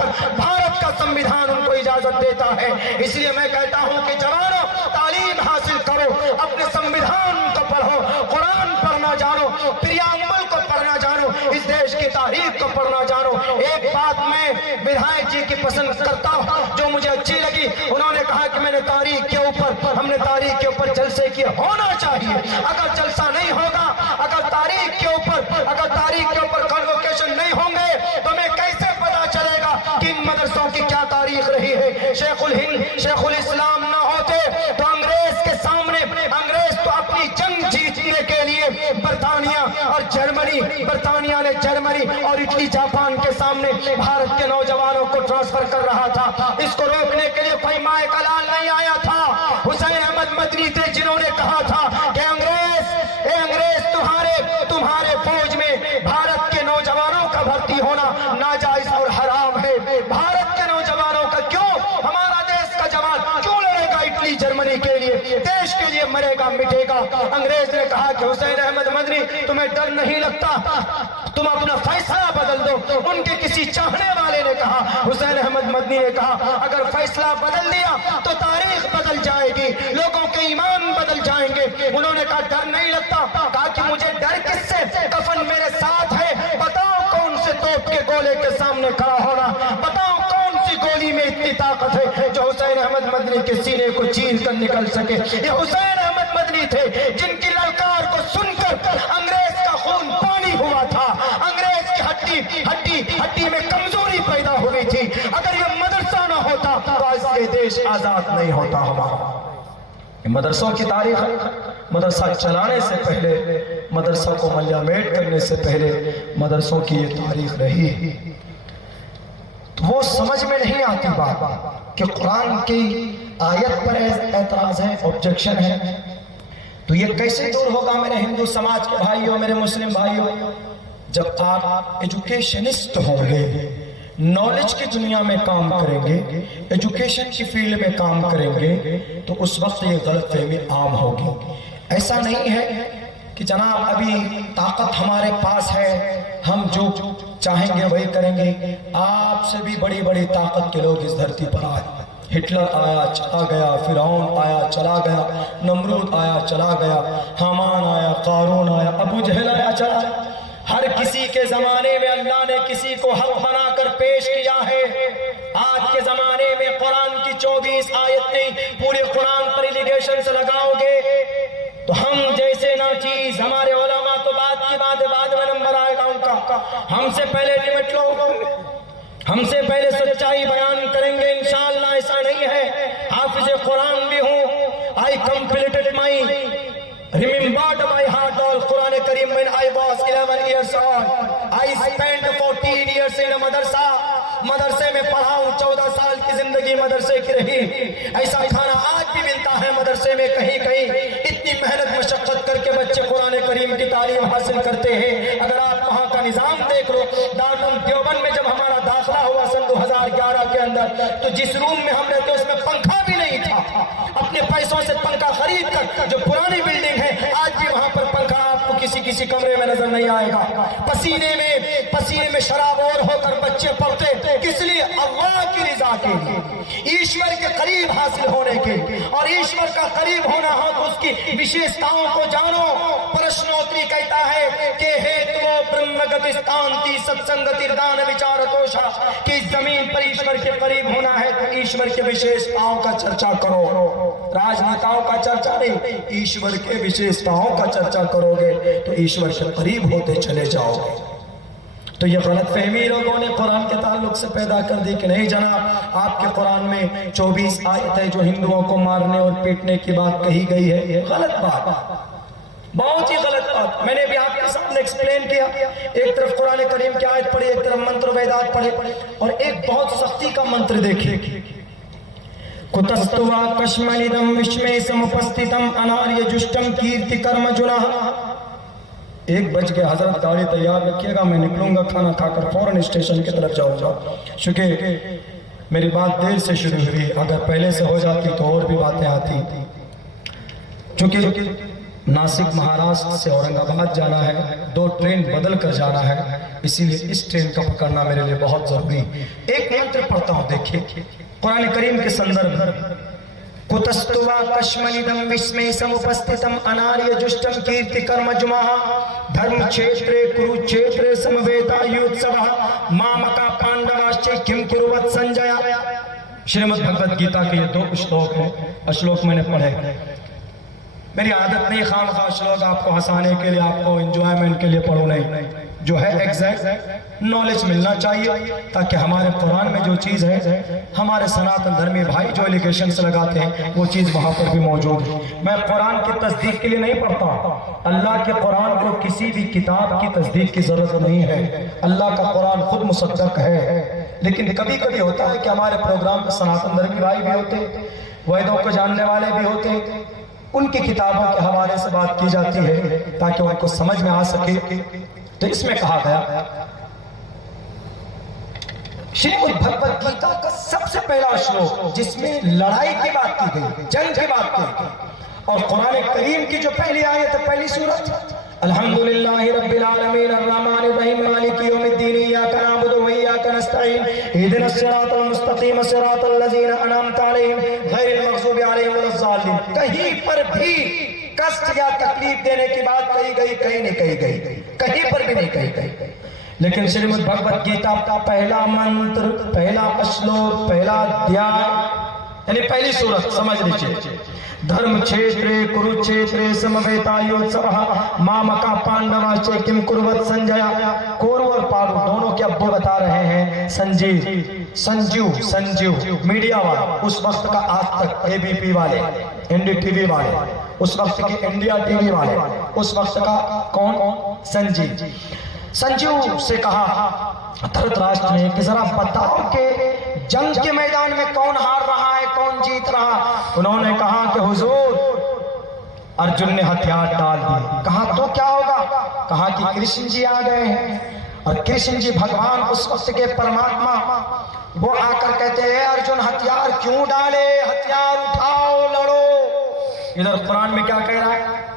पर भारत का संविधान उनको इजाजत देता है। इसलिए मैं कहता हूं कि जवानों, तालीम हासिल करो, अपने संविधान को पढ़ो, कुरान पढ़ना जानो, प्रियम्बल को पढ़ना जानो, इस देश की तारीख को पढ़ना जानो। एक बात मैं विधायक जी की पसंद करता हूं जो मुझे अच्छी लगी, उन्होंने कहा कि हमने तारीख के ऊपर जलसे किए, होना चाहिए। अगर जलसा नहीं होगा, अगर तारीख के ऊपर कन्वोकेशन नहीं होंगे तो हमें कैसे पता चलेगा कि इन मदरसों की क्या तारीख रही है। शेखुल हिंद, शेखुल इस्लाम न होते तो अंग्रेज के सामने, अंग्रेज तो अपनी जंग जीतने के लिए बर्तानिया ने जर्मनी और इटली, जापान के सामने भारत के नौजवानों को ट्रांसफर कर रहा था। इसको रोकने के लिए कोई माए का लाल नहीं आया था। हुसैन अहमद मदनी थे जिन्होंने कहा था कि अंग्रेज तुम्हारे फौज में भारत के नौजवानों का भर्ती होना नाजायज और हराम है। भारत के नौजवानों का क्यों, हमारा देश का जवान क्यों लड़ेगा इटली जर्मनी के लिए, देश के लिए मरेगा मिटेगा। अंग्रेज ने कहा कि हुसैन अहमद मदनी तुम्हें डर नहीं लगता, तुम अपना फैसला बदल दो। उनके किसी चाहने वाले ने कहा, हुसैन अहमद मदनी ने कहा अगर फैसला बदल दिया तो तारीख बदल जाएगी, लोगों के ईमान बदल जाएंगे। उन्होंने कहा डर नहीं लगता, कहा कि मुझे डर किससे, कफन मेरे साथ है, बताओ कौन से तोप के गोले के सामने खड़ा होना, बताओ कौन सी गोली में इतनी ताकत है जो हुसैन अहमद मदनी के सीने को चीर कर निकल सके। ये हुसैन अहमद मदनी थे जिनकी ललकार को सुनकर अंग्रेज का खून पानी हुआ था, अंग्रेज की हड्डी में कमजोरी पैदा हुई थी। अगर ये मदरसा न होता तो आज ये देश आजाद नहीं होता हमारा। मदरसों की तारीख, मदरसा चलाने से पहले, मदरसा को मल्यामेट करने से पहले मदरसों की ये तारीख रही। तो वो समझ में नहीं आती बात कि कुरान की आयत पर एतराज है, ऑब्जेक्शन है, तो ये कैसे दूर होगा मेरे हिंदू समाज के भाइयों, मेरे मुस्लिम भाइयों, जब आप एजुकेशनिस्ट होंगे, नॉलेज की दुनिया में काम करेंगे, एजुकेशन की फील्ड में काम करेंगे, तो उस वक्त ये गलतफहमी आम होगी। ऐसा नहीं है कि जनाब अभी ताकत हमारे पास है, हम जो चाहेंगे वही करेंगे। आपसे भी बड़ी बड़ी ताकत के लोग इस धरती पर आए। हिटलर आया चला गया, फिरौन आया चला गया, नमरूद आया चला गया, हामान आया, कारून आया, अबू जहल आया चला गया। हर किसी के जमाने में अल्लाह ने किसी को हक बनाकर पेश किया है। आज के जमाने में कुरान की 24 आयत नहीं, पूरे कुरान पर एलिगेशन से लगाओगे तो हम जैसे ना चीज, हमारे उलमा तो बाद की बात है, बाद में नंबर आएगा उनका। हमसे पहले लिमिट लो, हमसे पहले सच्चाई बयान करेंगे इंशाअल्लाह। ऐसा नहीं है, हाफिज कुरान भी हूँ। I completed my remembered my heart all Quran Kareem when I was 11 years old. I spent 14 years in a madrasa. मदरसे में पढ़ा हूँ, 14 साल की जिंदगी मदरसे की रही। ऐसा खाना आज भी मिलता है मदरसे में, कहीं कहीं इतनी मेहनत मशक्कत करके बच्चे कुरान करीम की तालीम हासिल करते हैं। अगर आप वहाँ का निज़ाम देख लो, दारुल देवबंद में जब हमारा दाखिला हुआ सन 2011 के अंदर, तो जिस रूम में हम रहते उसमें पंखा भी नहीं था। अपने पैसों से पंखा खरीद कर, जो पुरानी बिल्डिंग है, आज भी वहाँ पर पंखा आपको किसी कमरे में नजर नहीं आएगा। पसीने में शराब और होकर बच्चे पढ़ते, किस लिए? अल्लाह की रिजा के लिए, ईश्वर के करीब हासिल होने के। और ईश्वर का करीब होना हो तो उसकी विशेषताओं को जानो। प्रश्नोत्तरी कहता है कि हेतु ब्रह्मगति स्थांति सत्संगति दान विचार तोषा, कि इस जमीन पर ईश्वर के करीब होना है तो ईश्वर के विशेषताओं का चर्चा करो, राजनेताओं का चर्चा नहीं, ईश्वर के विशेषताओं का चर्चा करोगे तो ईश्वर के करीब होते चले जाओगे। तो ये गलतफहमी लोगों ने कुरान के ताल्लुक से पैदा कर दी कि नहीं जनाब, आपके कुरान में 24 आयत है जो हिंदुओं को मारने और पीटने की बात कही गई है। ये गलत बात, बहुत ही गलत बात। मैंने भी आपके सामने एक्सप्लेन किया, एक तरफ कुरान करीम की आयत पढ़ी, एक तरफ मंत्र वेदात पढ़े, और एक बहुत सख्ती का मंत्र देखिए, कुतस्तुवा कश्मलिदम विश्मे समुपस्थितम अनार्य जुष्टम कीर्ति कर्म जुनाह। 1 बज के हजरत गाड़ी तैयार रखिएगा, मैं निकलूंगा, खाना खाकर फौरन स्टेशन की तरफ जाऊंगा। क्योंकि मेरी बात देर से शुरू हुई, अगर पहले से हो जाती तो और भी बातें आती। क्योंकि नासिक महाराष्ट्र से औरंगाबाद जाना है, 2 ट्रेन बदल कर जाना है, इसीलिए इस ट्रेन का पकड़ना मेरे लिए बहुत जरूरी। एक मंत्र पढ़ता हूं, देखिए कुरान करीम के संदर्भ। कुतस्तुवा कश्मनिदम विस्मय समुपस्थितम अनार्य जुष्टम कीर्ति कर्म जुमा धर्म क्षेत्रे कुरुक्षेत्रे समवेतायुत्सवः मामका पांडवाश्च किम कुर्वत संजय। श्रीमद् भगवत गीता के ये 2 श्लोक हैं। श्लोक मैंने पढ़े, मेरी आदत नहीं खामखा श्लोक आपको हंसाने के लिए, आपको एंजॉयमेंट के लिए पढ़ो, नहीं, जो है एग्जैक्ट नॉलेज मिलना चाहिए, ताकि हमारे कुरान में जो चीज़ है, हमारे सनातन धर्मी भाई जो एलिगेशंस लगाते हैं वो चीज़ वहाँ पर भी मौजूद है। मैं कुरान की तस्दीक के लिए नहीं पढ़ता, अल्लाह के कुरान को किसी भी किताब की तस्दीक की ज़रूरत नहीं है, अल्लाह का कुरान खुद मुसद्दक है। लेकिन कभी कभी होता है कि हमारे प्रोग्राम में सनातन धर्मी भाई भी होते, वेदों को जानने वाले भी होते, उनकी किताबों के हवाले से बात की जाती है ताकि उनको समझ में आ सके। तो इसमें कहा गया, श्रीमद् भगवत गीता का सबसे पहला श्लोक जिसमें लड़ाई की बात की गई, जंग की बात की गई, और कुरान करीम की जो पहली आयत है, पहली सूरत, अल्हम्दुलिल्लाहि रब्बिल आलमीन अर्रहमानिर रहीम मालिकि यौमिद्दीन इय्याका नअबुदु व इय्याका नस्तईन इहदिनस सिरातल मुस्तकीम सिरातल लज़ीना अनअमता अलैहिम गैरिल मग़ज़ूबि अलैहिम वलज़्ज़ालिमीन। कहीं पर भी कष्ट या तकलीफ देने की बात कही गई, कहीं नहीं कही गई, कहीं पर भी नहीं कही गई। लेकिन श्रीमद् भगवत गीता का पहला मंत्र, पहला श्लोक, पहला अध्याय, यानी पहली सूरत समझ लीजिए, धर्म क्षेत्रे कुरुक्षेत्रे समवेतायुत्सवः मामका पांडवाश्च किम कुर्वत संजय। कौरव और पांडव दोनों के अब्बू बता रहे हैं संजीव मीडिया वाला, उस वक्त का आज तक एबीपी वाले, एनडीटीवी वाले, उस वक्त के इंडिया टीवी वाले, उस वक्त का कौन, संजीव से कहा धृतराष्ट्र ने कि जरा बताओ कि जंग के मैदान में कौन हार रहा है, कौन जीत रहा। उन्होंने कहा कि हुजूर, अर्जुन ने हथियार डाल दिए। कहा तो क्या होगा? कहा कि कृष्ण जी आ गए हैं, और कृष्ण जी भगवान उस वक्त के परमात्मा, वो आकर कहते हैं अर्जुन हथियार क्यों डाले, हथियार उठाओ, लड़ो। इधर कुरान में क्या कह रहा है,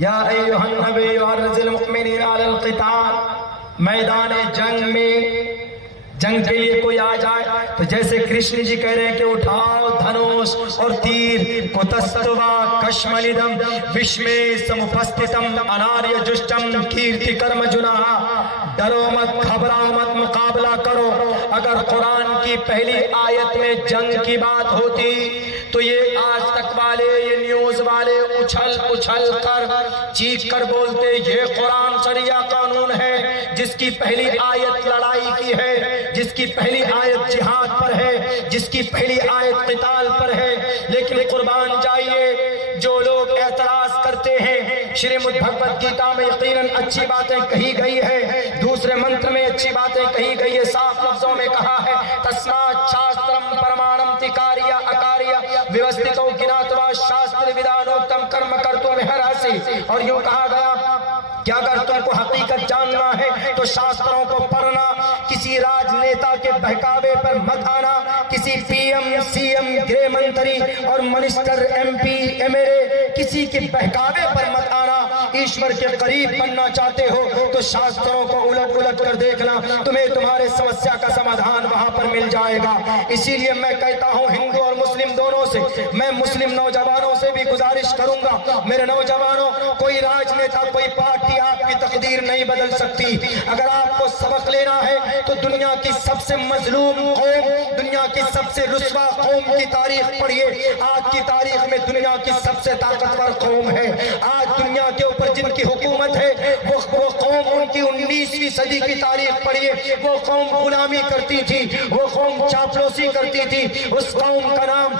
या अय्युहन नबी वअर्ज़िल मुमिनीना अलल क़िताल, मैदान जंग में, जंग के लिए कोई आ जाए तो जैसे कृष्ण जी कह रहे हैं कि उठाओ धनुष और तीर, कुतस्तवा कश्मलिदम विस्मे समुपस्थितम अनार्य जुष्टम कीर्ति कर्म जुनाहा, डरो मत, घबराओ मत, मुकाबला करो। अगर कुरान की पहली आयत में जंग की बात होती तो ये आज तक वाले, ये न्यूज वाले उछल कर चीख कर बोलते ये कुरान शरिया कानून है, जिसकी पहली आयत लड़ाई की है, जिसकी पहली आयत जिहाद पर है, जिसकी पहली आयत क़िताल पर है। लेकिन कुर्बान जाइए जो लोग एतराज करते हैं, श्रीमद् भगवत गीता में यकीनन अच्छी बातें कही गई है, दूसरे मंत्र में अच्छी बातें कही गई है, साफ लफ्जों में कहा है तस्मात् शास्त्रम परमाणम तिकारिया अकारिया व्यवस्थितो ज्ञात्वा शास्त्र विधानोक्तम कर्म कर्तुम हरसि। और यूं कहा गया कि अगर तुमको हकीकत जानना है तो शास्त्रों को पढ़ना, किसी राजनेता के बहकावे पर मत आना, किसी पीएम सीएम गृह मंत्री और मिनिस्टर एमपी एमएलए किसी के बहकावे पर मत आना। ईश्वर के करीब बनना चाहते हो तो शास्त्रों को उलट कर देखना, तुम्हें तुम्हारे समस्या का समाधान वहां पर मिल जाएगा। इसीलिए मैं कहता हूं हिंदू और मुस्लिम दोनों से, मैं मुस्लिम नौजवानों से भी गुजारिश करूंगा, मेरे नौजवानों, कोई राजनेता कोई पार्टी आपकी तकदीर नहीं बदल सकती। अगर आपको सबक लेना है तो दुनिया की सबसे मजलूम कौम, दुनिया की सबसे रुस्वा कौम की तारीख पढ़िए। आज की तारीख में दुनिया की सबसे ताकतवर कौम है। आज दुनिया के ऊपर जिनकी हुकूमत है वो कौम, उनकी 19वीं सदी की तारीख पढ़िए। वो कौम गुलामी करती थी, वो कौम चापलूसी करती थी। उस कौम का नाम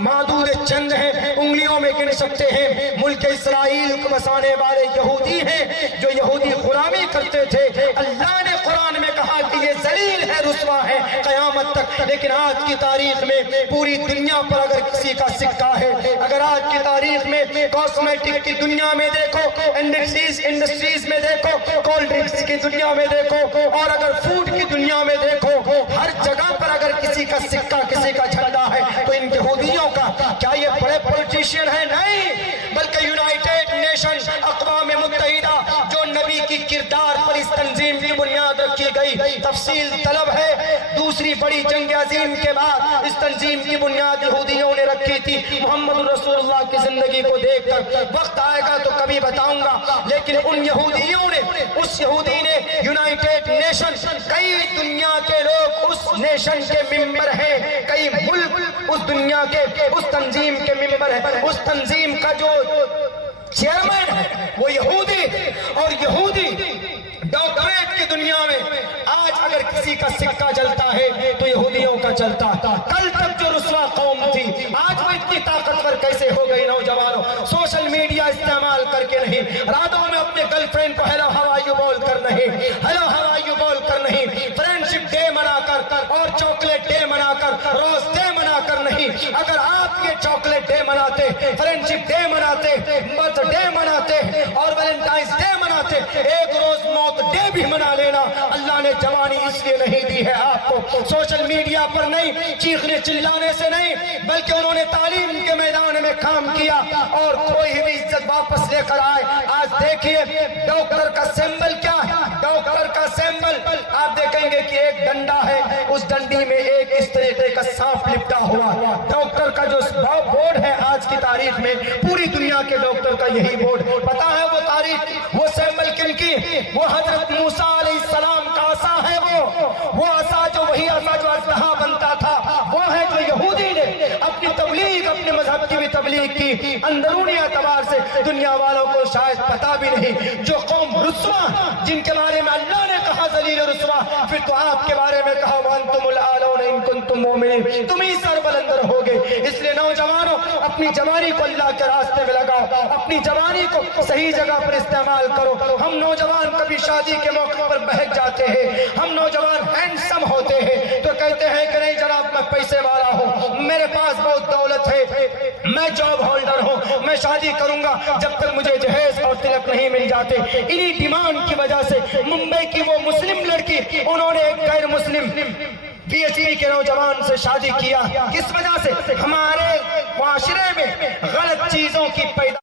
मादूद चंद है, उंगलियों में गिन सकते हैं। मुल्क इस्राइल को बसाने वाले यहूदी हैं जो यहूदी गुलामी करते थे। अल्लाह ने कुरान में कहा कि ये जलील है, रुस्वा है कयामत तक। लेकिन आज की तारीख में पूरी दुनिया पर अगर किसी का सिक्का है, अगर आज की तारीख में कॉस्मेटिक की दुनिया में देखो, इंडस्ट्रीज में देखो, कोल्ड ड्रिंक्स की दुनिया में देखो, और अगर फूड की दुनिया में देखो, हर जगह पर अगर किसी का सिक्का, किसी का झंडा है तो इन यहूदियों का। क्या ये बड़े पॉलिटिशियन है? नहीं, बल्कि यूनाइटेड नेशन نیشن اقوام متحدہ جو نبی کی کردار پر اس تنظیم کی بنیاد رکھی گئی تفصیل طلب ہے. دوسری بڑی جنگ عظیم کے بعد اس تنظیم کی بنیاد یہودیوں نے رکھی تھی. محمد رسول اللہ کی زندگی کو دیکھ کر وقت آئے گا تو کبھی بتاؤں گا, لیکن ان یہودیوں نے, اس یہودی نے یونائٹڈ نیشن, کئی دنیا کے لوگ اس نیشن کے ممبر ہیں, کئی ملک اس دنیا کے اس تنظیم کے ممبر ہیں. اس تنظیم کا جو چیئرمین ہے وہ یہودی, اور یہودی ڈاکٹریٹ کی دنیا میں آج اگر کسی کا سکہ جلتا ہے تو یہودیوں کا چلتا. کل تک جو رسوا قوم تھی آج وہ اتنی طاقتور کیسے ہو گئی؟ نوجوانوں, سوشل میڈیا استعمال کر کے نہیں, راتوں میں اپنے گرل فرینڈ کو ہیلو ہاؤ آر یو بول کر نہیں, ہیلو ہاؤ آر یو بول کر نہیں, فرینڈ شپ ڈے منا کر اور چاکلیٹ ڈے منا کر, روز ڈے منا کر نہیں. اگر آپ یہ چاکلیٹ ڈے مناتے, فرینڈ شپ ڈے مناتے, برتھ ڈے مناتے اور ویلنٹائنس ڈے مناتے, ایک روز موت ڈے بھی منا لینا. اللہ نے جوانی اس لیے نہیں دی ہے آپ کو سوشل میڈیا پر نہیں, چیخنے چلانے سے نہیں, بلکہ انہوں نے تعلیم کے میدان میں کام کیا اور کوئی بھی عزت واپس لے کر آئے. آج دیکھیے ڈاکٹر کا سمبل کیا ہے, ڈاکٹر کا سمبل آپ دیکھیں گے کہ ایک ڈنڈا ہے, اس ڈنڈی میں ایک اس طریقے کا سانپ لپٹا ہوا. ڈاکٹر کا جو بورڈ ہے آج کی تاریخ میں پوری دنیا کے ڈاکٹر کا یہی بورڈ. پتا ہے وہ تاریخ, وہ سمبل کن کی؟ وہ حضرت موسیٰ علیہ السلام کا عصا ہے. وہ عصا جو وہی عصا جو اسلحہ بنتا تھا, وہ ہے جو یہودی نے اپنی تبلیغ, اپنے مذہب کی بھی تبلیغ کی. اندرونی اعتبار سے دنیا والوں کو شاید پتا بھی نہیں. جو قوم رسوا, جن کے بارے میں اللہ نے کہا ذلیل رسوا, پھر تو آپ کے بارے میں کہا وانتم الاعلون ان کنتم مومنین, تم ہی سر بلند رہو گے. اس لیے نوجوانوں اپنی جوانی کو اللہ کے راستے میں لگاؤ, اپنی جوانی کو صحیح جگہ پر استعمال کرو. ہم نوجوان کبھی شادی کے موقع پر بہک جاتے ہیں, ہم نوجوان ہینڈسم ہوتے ہیں تو کہتے ہیں کہ نہیں جناب میں پیسے والا ہوں, میرے پاس بہت دولت ہے, میں جاب ہولڈر ہوں, میں شادی کروں گا جب تک مجھے جہیز اور تلک نہیں مل جاتے. انہی ڈیمانڈ کی وجہ سے ممبئی کی وہ مسلم لڑکی, انہوں نے ایک غیر مسلم پی ایچ ڈی کے نوجوان سے شادی کیا. کس وجہ سے؟ ہمارے معاشرے میں غلط چیزوں کی پیدا